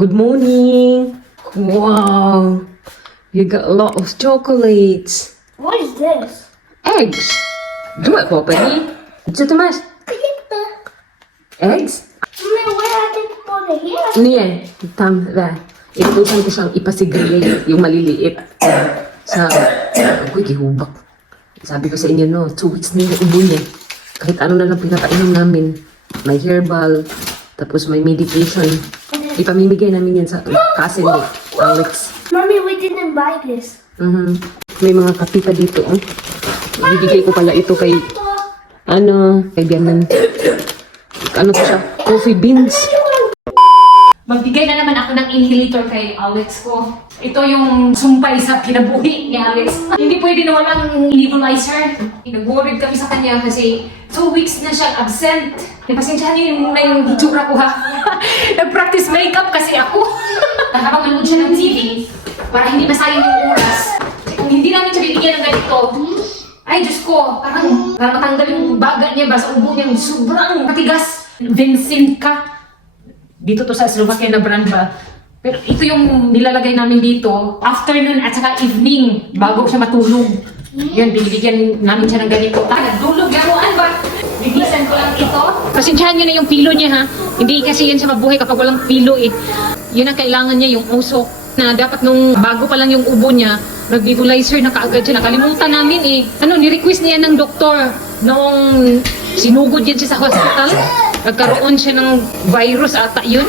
Good morning. Wow. You got a lot of chocolates. What is this? Eggs. Dua ko pa ni. Ito Tomas. Kayita. Eggs? Mommy, where I can put it here? Ano yan? Inutusan ko siyang ipasigilid yung maliliit. Ako'y gihubak. Sabi ko sa inyo, no, 2 weeks na yung ubo niya. Kahit ano na lang pinapainom namin. May herbal, tapos may medication. Ipamimigay namin yan sa cousin ni Alex. Mommy, we didn't buy this. May mga kape pa dito. Oh. Ibibigay ko pala ito kay, kay Bianan. Ano to siya? Coffee beans. Magbigay na naman ako ng inhalator kay Alex ko. Ito yung sumpay sa kinabuhi ni Alex. Hindi pwede na walang nebulizer. Nag-worried kami sa kanya kasi 2 weeks na siya absent. Pasensyahan niyo muna yung hitsura ko ha. Nag-practice makeup kasi ako. Habang nanood siya ng TV, para hindi masayang yung oras. Kung hindi namin siya bibigyan ng ganito, ay Diyos ko, parang matanggal yung baga niya ba sa ubo niya. Sobrang matigas. Vincent ka. Dito to sa Slovakia na brand ba. Pero ito yung nilalagay namin dito, afternoon at saka evening, bago siya matulog. Yun, binibigyan namin siya ng ganito. Nagdulog, garuan ba? Bigisan ko lang ito. Pasensyahan nyo na yung pilo niya ha. Hindi kasi yan siya mabuhay kapag walang pilo eh. Yun ang kailangan niya, yung usok. Na dapat nung bago pa lang yung ubo niya, nag-nebulizer na kaagad siya. Nakalimutan namin eh. Ni-request niya ng doktor noong sinugod yan siya sa hospital. Nagkaroon siya ng virus ata yun.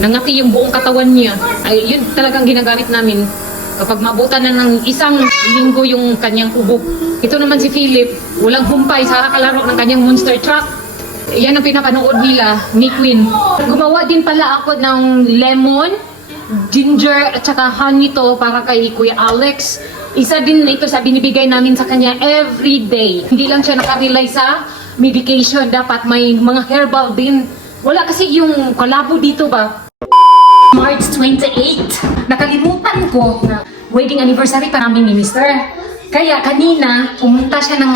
Nangati yung buong katawan niya. Ay, yun talagang ginagamit namin. Kapag mabutan na ng 1 linggo yung kanyang ubo. Ito naman si Philip, walang humpay sa kakalaro ng kanyang monster truck. Yan ang pinapanood nila, ni Queen. Gumawa din pala ako ng lemon, ginger, at saka honey to para kay Kuya Alex. Isa din ito sa binibigay namin sa kanya every day. Hindi lang siya nakarely sa medication, dapat may mga herbal din. Wala kasi yung kalabo dito ba? March 28. Nakalimutan ko na wedding anniversary pa namin ni Mr. Kaya kanina, pumunta siya ng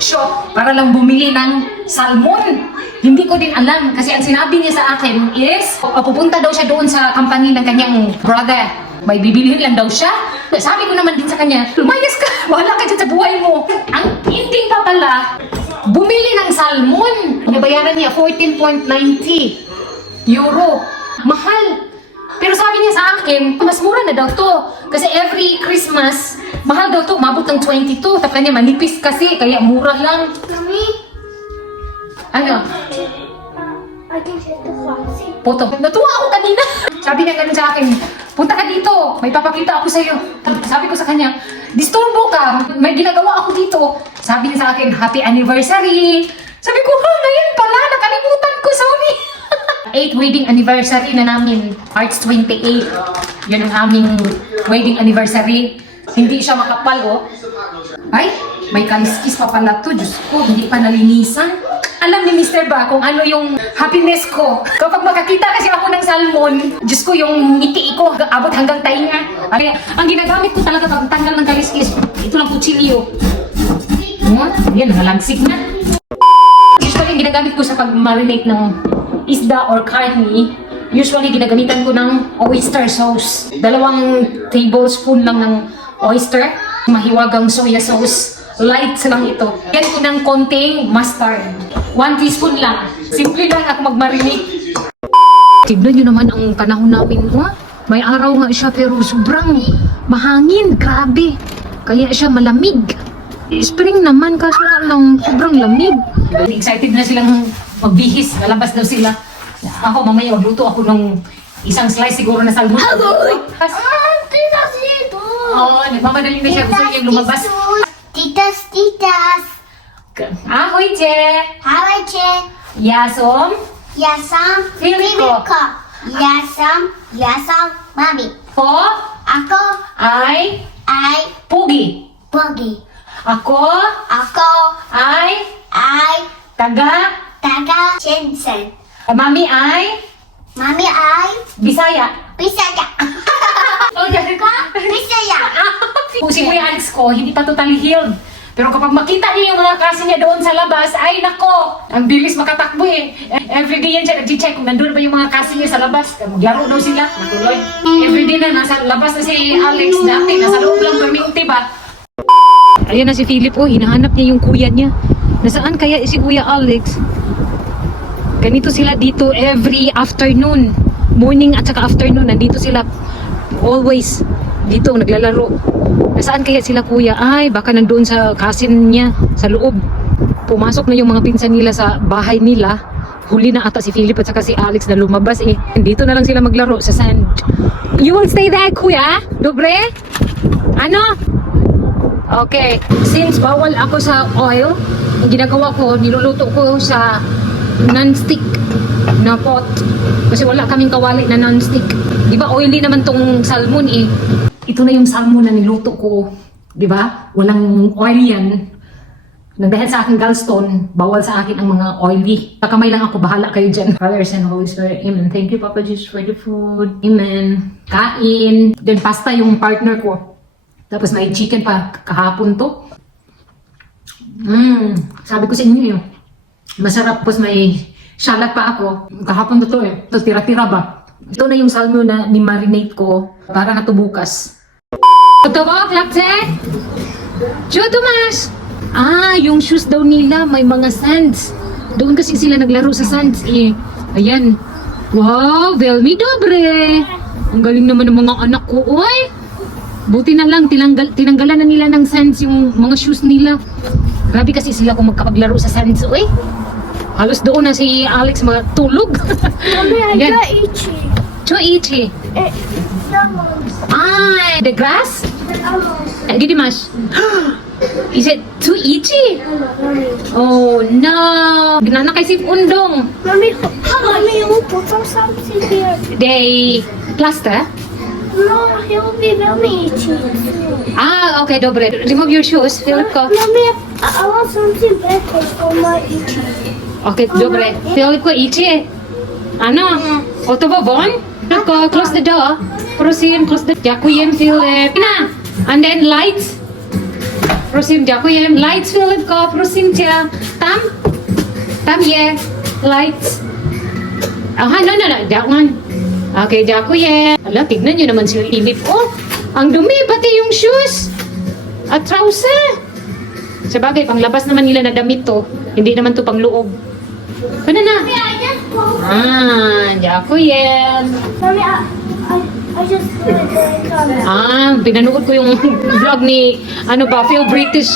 shop para lang bumili ng salmon. Hindi ko din alam kasi ang sinabi niya sa akin is pupunta daw siya doon sa company ng kanyang brother. May bibilihin lang daw siya. Sabi ko naman din sa kanya, lumayas ka, wala ka dyan sa buhay mo. Ang ending pa pala, bumili ng salmon. Nabayaran niya 14.90 euro. Mahal. Pero sabi niya sa akin, mas mura na daw to. Kasi every Christmas, mahal daw to, mabot ng 22. Tapos niya manipis kasi, kaya mura lang. Mommy, Ano? I can hit the pharmacy. Poto. Natuwa ako kanina. Sabi niya ganun sa akin, punta ka dito, may papakita ako sa'yo. Sabi ko sa kanya, disturbo ka, may ginagawa ako dito. Sabi niya sa akin, happy anniversary. Sabi ko, ngayon pala, nakalimutan ko, sorry. 8th wedding anniversary na namin, March 28. Yun ang aming wedding anniversary. Hindi siya makapal, oh. Ay, may kaliskis pa pala to. Diyos ko, hindi pa nalinisan. Alam ni Mr. ba kung ano yung happiness ko? Kapag makakita kasi ako ng salmon, Diyos ko, yung ngiti ko abot hanggang tainga. Kaya, ang ginagamit ko talaga pag tanggal ng kaliskis, ito lang kutsilyo. Yan, nalagsik na. Usually, ginagamit ko sa pag-marinate ng isda or karni, usually ginagamitan ko ng oyster sauce. 2 tablespoon lang ng oyster, mahiwagang soya sauce. Light lang ito. Yan ko ng konting mustard. 1 teaspoon lang. Simple lang ako mag-marinate. Tignan nyo naman ang panahon namin. May araw nga siya pero sobrang mahangin. Grabe. Kaya siya malamig. Spring naman kaso lang sobrang lamig. Excited na silang magbihis. Lalabas daw sila. Ako mamaya magluto ako ng 1 slice siguro na salmon. Titas dito. Oo, nagmamadali na siya. Gusto niyang lumabas. Titas. Ahoy, Che! Hi, Che. Yasom, Yasam. Philip ko. Yasam. Mommy. Ko, Ako. ay, Pugi. Pogi. Ako, ay, taga, Jensen. Mami ay, Mommy, Bisaya. Bisaya. Oh, dahil ka? Bisaya. Si Kuya Alex ko, hindi pa totally healed. Pero kapag makita niya yung mga kasi niya doon sa labas, ay nako, ang bilis makatakbo eh. Everyday yan siya nag-check kung nandun ba yung mga kasi niya sa labas. Maglaro daw sila, natuloy. Everyday na nasa labas na si Alex, dati nasa loob lang perminti ba? Ayan na si Philip, oh, hinahanap niya yung kuya niya. Nasaan kaya si Kuya Alex? Ganito sila dito every afternoon. Morning at saka afternoon, nandito sila always. Dito, naglalaro. Nasaan kaya sila kuya? Ay, baka nandoon sa cousin niya, sa loob. Pumasok na yung mga pinsan nila sa bahay nila. Huli na ata si Philip at saka si Alex na lumabas eh. Dito na lang sila maglaro sa sand. You will stay there, kuya? Dobre? Ano? Okay. Since bawal ako sa oil, ang ginagawa ko, niluluto ko sa non-stick na pot. Kasi wala kaming kawali na non-stick. Di ba oily naman tong salmon eh. Ito na yung salmon na niluto ko. Di ba? Walang oil yan. Nang dahil sa aking gallstone, bawal sa akin ang mga oily. Kakamay lang ako, bahala kayo dyan. Father, Son, Holy Spirit, Amen. Thank you, Papa Jesus, for the food. Amen. Kain. Then pasta yung partner ko. Tapos may chicken pa kahapon to. Sabi ko sa inyo yun. Masarap. Tapos may salad pa ako. Kahapon to eh. Tapos tira-tira ba? Ito na yung salmon na ni-marinate ko para na to bukas. Ito ba, Klapse? Joe Tomas! Ah, yung shoes daw nila may mga sands. Doon kasi sila naglaro sa sands eh. Ayan. Wow, Velmi Dobre! Ang galing naman ng mga anak ko. Uy! Buti na lang, tinanggalan na nila ng sands yung mga shoes nila. Grabe kasi sila kung magkapaglaro sa sands. Uy! Halos doon na si Alex matulog. Mommy, I Yan. got itchy. Cho ichi. Almost. Ah, the grass? Almost. Gini mas. Is it too itchy? Mommy. Oh no. Ginana kay si Undong. Mommy, you put something here. They plaster? No, he will be very itchy. Ah, okay, dobre. Remove your shoes, Philip ko. Mommy, I want something better for my itchy. Okay, dobre. Philip ko itchy. Ano? O to ba, Von? Nako, close the door. Prosim, close the... Dziękuję, Philip. Na! And then lights. Prosim, dziękuję. Lights, Philip ko. Prosim cię. Tam? Tam je. Lights. Aha, no. That one. Okay, dziękuję. Ala, tignan nyo naman si Philip. Oh, ang dumi. Pati yung shoes. At trouser. Sabagay, panglabas naman nila na damit to. Hindi naman to pang loob. Ano na? Mommy, I just pulled. Ah, dziękuję. Mommy, I just put it in the camera. Ah, pinanood ko yung vlog ni, ano ba, Phil British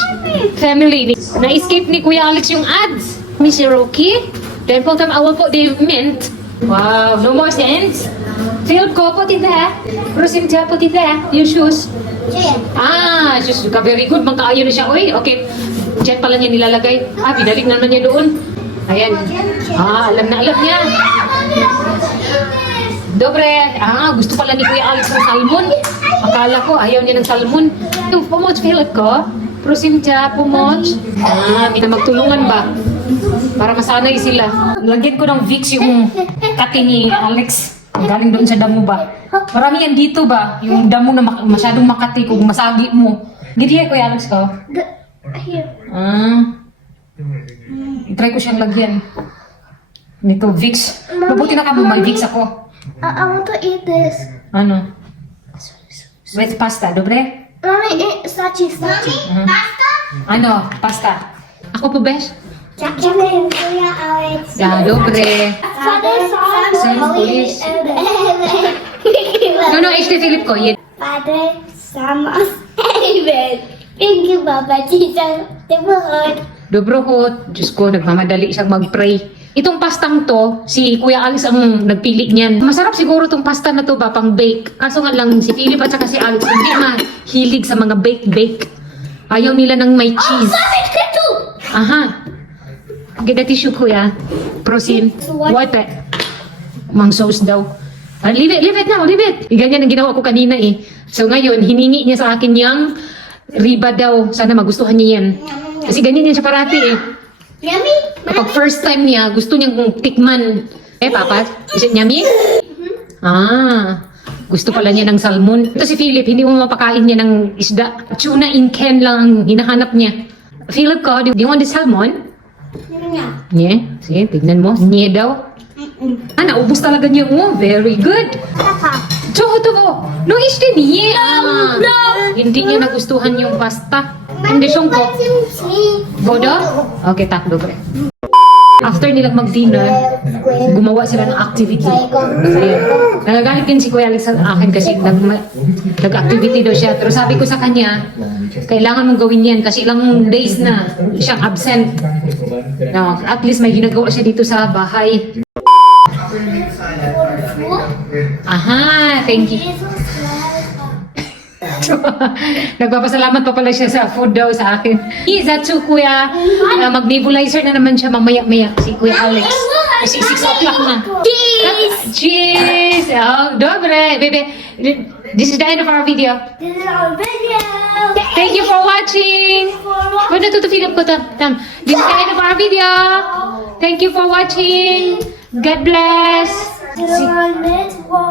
Family. Na-escape ni Kuya Alex yung ads. Miss Rocky. Then full time awal po, they mint. Wow, no more cents. Philip ko, put it there. Prosim siya, put it there. Your shoes. Jen. Ah, shoes ka, very good. Magkaayo na siya. Uy, okay. Diyan pala niya nilalagay. Ah, binalik naman niya doon. Ayan. Ah, alam na alam niya. Dobre. Ah, gusto pala ni Kuya Alex ng salmon. Akala ko, ayaw niya ng salmon. Yung pomoch Philip ko. Prosim siya, pomoch. Ah, may na magtulungan ba? Para masanay sila. Lagyan ko ng Vicks yung kati ni Alex. Galing doon sa damo ba? Marami yan dito ba? Yung damo na masyadong makati kung masagi mo. Gidi Kuya Alex ko. Here. Ah. I-try ko siyang lagyan. Nito, Vicks. Mabuti na ka mo, may Vicks ako. I want to eat this. Ano? With pasta, dobre? Mommy, eat Sachi. Pasta? Ano? Pasta. Ako po, Besh? Jacqueline, Kuya Alex. Yeah, dobre. Father, Son, Son, Holy Police. Spirit. No, HD Philip ko. Yan. Father, Son, Amen. Thank you, Papa Jesus. The word. Dobrohot. Diyos ko, nagmamadali siyang mag-pray. Itong pastang to, si Kuya Alex ang nagpili niyan. Masarap siguro tong pasta na to ba, pang bake. Kaso nga lang, si Philip at saka si Alex, hindi mahilig sa mga bake-bake. Ayaw nila ng may cheese. Aha. Get a tissue, Kuya. Prosin. Wipe it. Mang sauce daw. Ah, leave it now, leave it. Ganyan ang ginawa ko kanina eh. So ngayon, hiningi niya sa akin yung riba daw. Sana magustuhan niya yan. Kasi ganyan yan siya parati eh. Yummy? Kapag first time niya, gusto niyang tikman. Eh, Papa, is it yummy? Ah, gusto pala niya ng salmon. Ito si Philip, hindi mo mapakain niya ng isda. Tuna in can lang ang hinahanap niya. Philip ko, do you want the salmon? Yeah. Yeah, sige, tignan mo. Nye daw. Naubos talaga niya mo. Very good. Ito. No, ishte niye. Hindi niya nagustuhan yung pasta. Hindi siyang ko. Bodo? Okay, tak, dobre. After nilang mag-dinner, gumawa sila ng activity. Kasi nagagalit din si Kuya Alex sa akin kasi nag-activity daw siya. Pero sabi ko sa kanya, kailangan mong gawin yan kasi ilang days na siyang absent. No, at least may ginagawa siya dito sa bahay. Aha, thank you. Nagpapasalamat pa pala siya sa food daw sa akin. Is that too, Kuya? Mag-nebulizer na naman siya mamaya-maya si Kuya Alex. Kasi 6 o'clock na. Cheese! Cheese! Oh, dobre. Bebe, this is the end of our video. This is our video. Thank you for watching. Wala na ito Philip ko. Tam. This is the end of our video. Thank you for watching. God bless. This is our video.